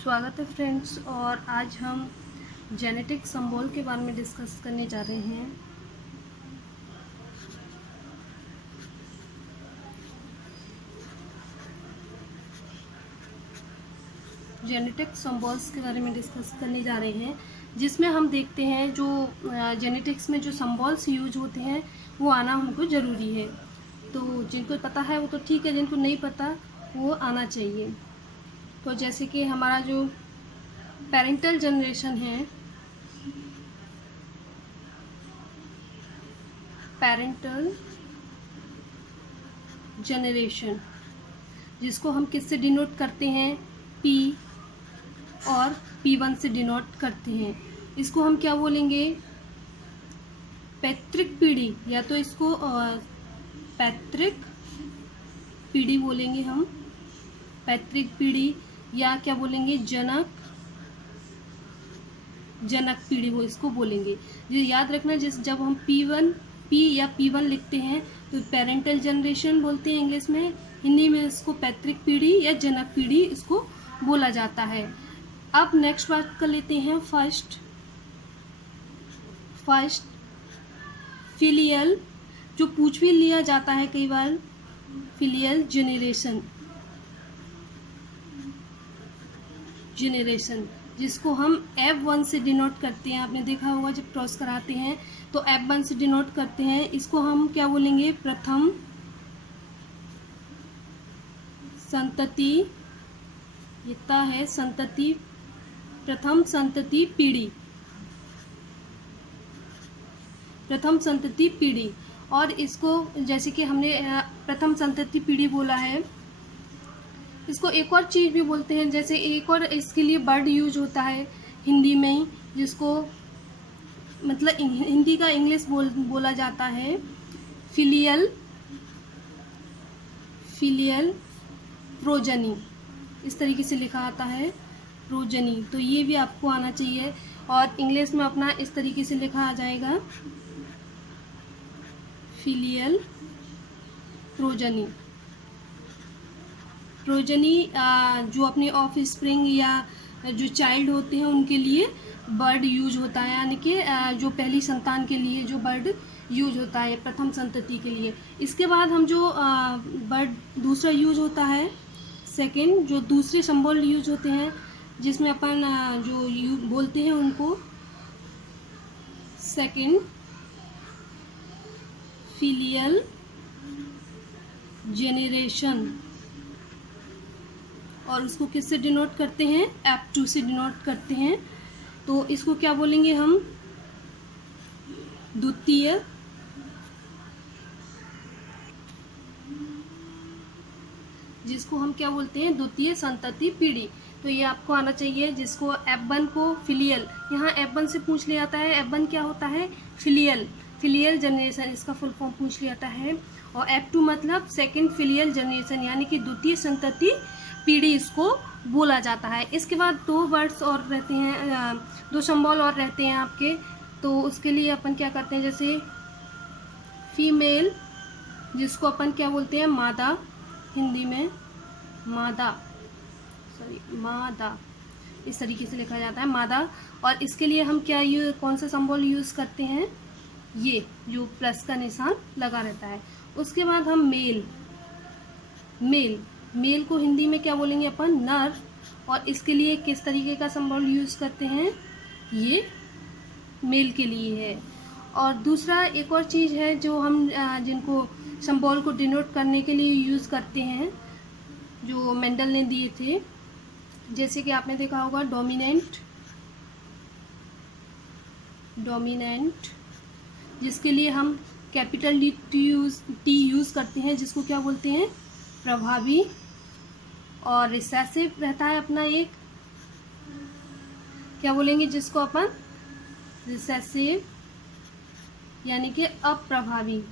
स्वागत है फ्रेंड्स। और आज हम जेनेटिक सिंबल के बारे में डिस्कस करने जा रहे हैं। जेनेटिक सिंबल्स के बारे में डिस्कस करने जा रहे हैं, जिसमें हम देखते हैं जो जेनेटिक्स में जो सिंबल्स यूज होते हैं वो आना हमको ज़रूरी है। तो जिनको पता है वो तो ठीक है, जिनको नहीं पता वो आना चाहिए। तो जैसे कि हमारा जो पेरेंटल जनरेशन है, पेरेंटल जनरेशन, जिसको हम किससे डिनोट करते हैं, P और P1 से डिनोट करते हैं। इसको हम क्या बोलेंगे, पैतृक पीढ़ी, या तो इसको पैतृक पीढ़ी बोलेंगे हम, पैतृक पीढ़ी, या क्या बोलेंगे, जनक पीढ़ी वो इसको बोलेंगे। ये याद रखना, जब हम P या P1 लिखते हैं तो पेरेंटल जनरेशन बोलते हैं इंग्लिश में, हिंदी में इसको पैतृक पीढ़ी या जनक पीढ़ी इसको बोला जाता है। अब नेक्स्ट बात कर लेते हैं, फर्स्ट फिलियल, जो पूछ भी लिया जाता है कई बार, फिलियल जनरेशन, जिसको हम F1 से डिनोट करते हैं। आपने देखा होगा जब क्रॉस कराते हैं तो F1 से डिनोट करते हैं। इसको हम क्या बोलेंगे, प्रथम संतति, इतना है संतति, प्रथम संतति पीढ़ी, प्रथम संतति पीढ़ी। और इसको जैसे कि हमने प्रथम संतति पीढ़ी बोला है, इसको एक और चीज़ भी बोलते हैं, जैसे एक और इसके लिए वर्ड यूज होता है हिंदी में ही, जिसको मतलब हिंदी का इंग्लिश बोला जाता है फिलियल प्रोजनी, इस तरीके से लिखा आता है प्रोजनी। तो ये भी आपको आना चाहिए, और इंग्लिश में अपना इस तरीके से लिखा आ जाएगा फिलियल प्रोजनी। जो अपने ऑफ स्प्रिंग या जो चाइल्ड होते हैं उनके लिए वर्ड यूज होता है, यानी कि जो पहली संतान के लिए जो वर्ड यूज होता है प्रथम संतति के लिए। इसके बाद हम जो वर्ड दूसरा यूज होता है, सेकंड, जो दूसरे सिंबल यूज होते हैं जिसमें अपन जो बोलते हैं उनको सेकंड फिलियल जेनरेशन, और उसको किससे डिनोट करते हैं, F2 से डिनोट करते हैं। तो इसको क्या बोलेंगे हम, द्वितीय, जिसको हम क्या बोलते हैं, द्वितीय संतति पीढ़ी। तो ये आपको आना चाहिए, जिसको F1 को फिलियल, यहाँ F1 से पूछ लिया जाता है, F1 क्या होता है, फिलियल जनरेशन, इसका फुल फॉर्म पूछ लिया जाता है। और F2 मतलब सेकंड फिलियल जनरेशन, यानी कि द्वितीय संतति पीढ़ी इसको बोला जाता है। इसके बाद दो वर्ड्स और रहते हैं, दो सिंबल और रहते हैं आपके, तो उसके लिए अपन क्या करते हैं, जैसे फीमेल, जिसको अपन क्या बोलते हैं, मादा, हिंदी में मादा, इस तरीके से लिखा जाता है मादा। और इसके लिए हम क्या कौन सा सिंबल यूज़ करते हैं, ये जो प्लस का निशान लगा रहता है। उसके बाद हम मेल को हिंदी में क्या बोलेंगे अपन, नर, और इसके लिए किस तरीके का सिंबल यूज़ करते हैं, ये मेल के लिए है। और दूसरा एक और चीज़ है जो हम जिनको सिंबल को डिनोट करने के लिए यूज़ करते हैं, जो मेंडल ने दिए थे, जैसे कि आपने देखा होगा डोमिनेंट, जिसके लिए हम कैपिटल टी यूज़ करते हैं, जिसको क्या बोलते हैं, प्रभावी। और रिसेसिव रहता है अपना एक, क्या बोलेंगे, जिसको अपन रिसेसिव, यानी कि अप्रभावी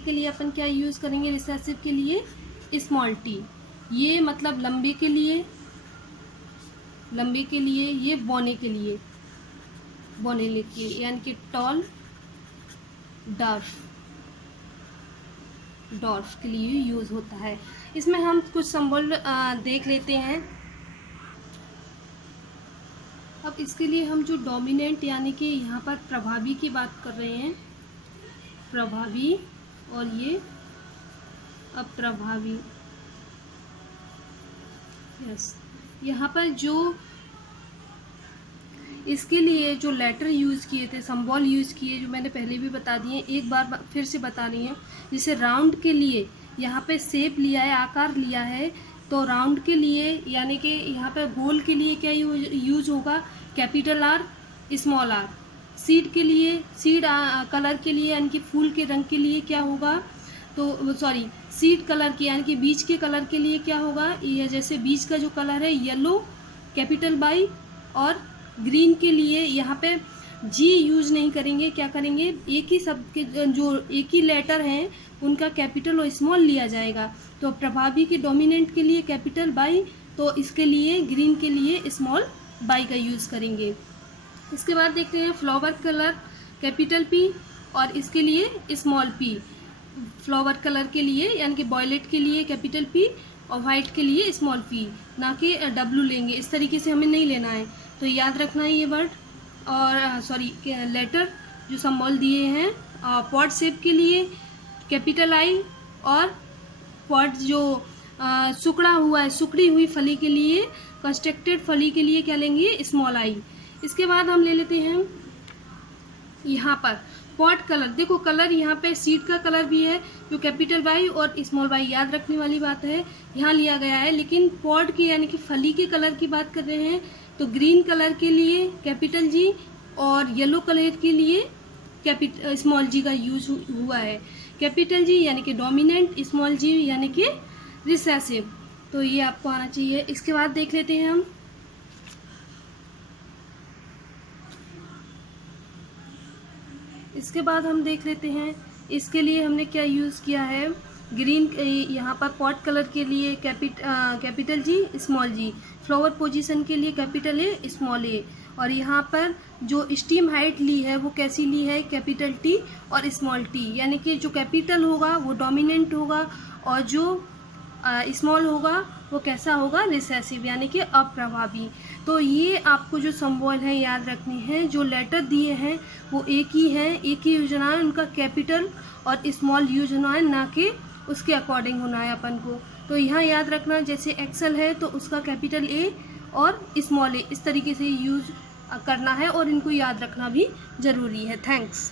के लिए अपन क्या यूज़ करेंगे, रिसेसिव के लिए स्मॉल टी, ये मतलब लंबे के लिए, ये बौने के लिए, यानी कि टॉल, डफ। डॉर्फ के लिए यूज़ होता है। इसमें हम कुछ सिंबल देख लेते हैं। अब इसके लिए हम जो डोमिनेंट यानी कि यहाँ पर प्रभावी की बात कर रहे हैं, प्रभावी, और ये अप्रभावी। यस, यहाँ पर जो इसके लिए जो लेटर यूज़ किए थे, सिंबल यूज़ किए, जो मैंने पहले भी बता दिए, एक बार फिर से बता रही हूँ। जैसे राउंड के लिए यहाँ पे शेप लिया है, आकार लिया है, तो राउंड के लिए यानी कि यहाँ पे गोल के लिए क्या यूज होगा, capital R, small R. Seed के लिए, सीड कलर के लिए यानी कि फूल के रंग के लिए क्या होगा, तो सॉरी सीड कलर के यानी कि बीज के कलर के लिए क्या होगा, ये जैसे बीज का जो कलर है येलो, कैपिटल बाई, और ग्रीन के लिए यहाँ पे जी यूज नहीं करेंगे, क्या करेंगे, एक ही शब्द के जो एक ही लेटर हैं उनका कैपिटल और स्मॉल लिया जाएगा। तो प्रभावी के डोमिनेंट के लिए कैपिटल बाई, तो इसके लिए ग्रीन के लिए स्मॉल बाई का यूज़ करेंगे। इसके बाद देखते हैं फ्लावर कलर, कैपिटल पी, और इसके लिए स्मॉल पी। फ्लावर कलर के लिए यानी कि वॉयलेट के लिए कैपिटल पी और वाइट के लिए स्मॉल पी, ना कि डब्लू लेंगे। इस तरीके से हमें नहीं लेना है, तो याद रखना है ये वर्ड। और सॉरी लेटर जो सिंबल दिए हैं, पॉट शेप के लिए कैपिटल आई, और पॉट जो सुकड़ा हुआ है, सुकड़ी हुई फली के लिए, कंस्ट्रक्टेड फली के लिए क्या लेंगे, स्मॉल आई। इसके बाद हम ले लेते हैं यहाँ पर पॉट कलर। देखो कलर यहाँ पे सीड का कलर भी है जो कैपिटल वाई और स्मॉल वाई, याद रखने वाली बात है, यहाँ लिया गया है। लेकिन पॉट के यानी कि फली के कलर की बात कर रहे हैं, तो ग्रीन कलर के लिए कैपिटल जी और येलो कलर के लिए स्मॉल जी का यूज हुआ है। कैपिटल जी यानी कि डोमिनेंट, स्मॉल जी यानी कि रिसेसिव, तो ये आपको आना चाहिए। इसके बाद देख लेते हैं हम देख लेते हैं इसके लिए हमने क्या यूज़ किया है। ग्रीन यहाँ पर पॉट कलर के लिए कैपिटल जी स्मॉल जी, फ्लावर पोजीशन के लिए कैपिटल ए स्मॉल ए, और यहाँ पर जो स्टीम हाइट ली है वो कैसी ली है, कैपिटल टी और स्मॉल टी, यानी कि जो कैपिटल होगा वो डोमिनेंट होगा और जो स्मॉल होगा वो कैसा होगा, रिसेसिव यानी कि अप्रभावी। तो ये आपको जो सिंबल है याद रखने हैं, जो लेटर दिए हैं वो एक ही है, एक ही यूज होना है, उनका कैपिटल और स्मॉल यूज होना है, ना कि उसके अकॉर्डिंग होना है अपन को। तो यहाँ याद रखना, जैसे एक्सेल है तो उसका कैपिटल ए और स्मॉल ए इस तरीके से यूज करना है, और इनको याद रखना भी ज़रूरी है। थैंक्स।